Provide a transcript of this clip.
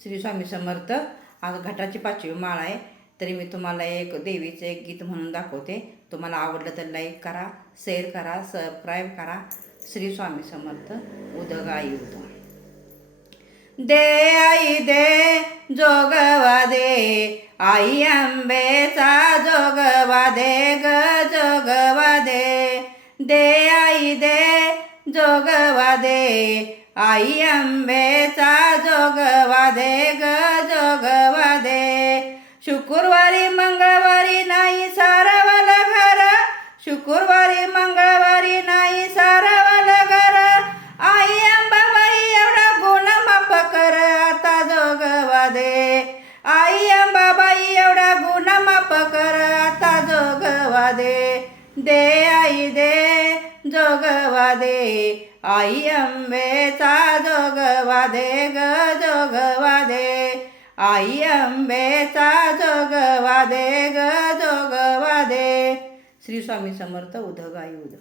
श्री स्वामी समर्थ. आज घटाची 5वी माळ आहे. तरी मी तुम्हाला एक देवीचं एक गीत म्हणून दाखवते. तुम्हाला आवडलं तर लाईक करा, शेअर करा, सबस्क्राईब करा. श्री स्वामी समर्थ. उदग आई उद. दे आई दे जोगवा दे, आई अंबेचा जोगवा दे ग जोगवा दे. दे आई दे जोगवा दे, आई अंबेचा जोगवा दे ग जोगवा दे. शुक्रवारी मंगळवारी नाही सारवलं घर, शुक्रवारी मंगळवारी नाही सारवलं घर. आई अंबाबाई एवढा गुण माफ कर आता जोगवा दे. आई अंबाबाई एवढा गुण माफ कर आता जोगवा दे. दे आई दे जोगवा दे, आई अंबेचा जोगवा दे ग जोगवा दे. आई अंबेचा जोगवा दे ग जोगवा दे. श्री स्वामी समर्थ. उदग आई उद.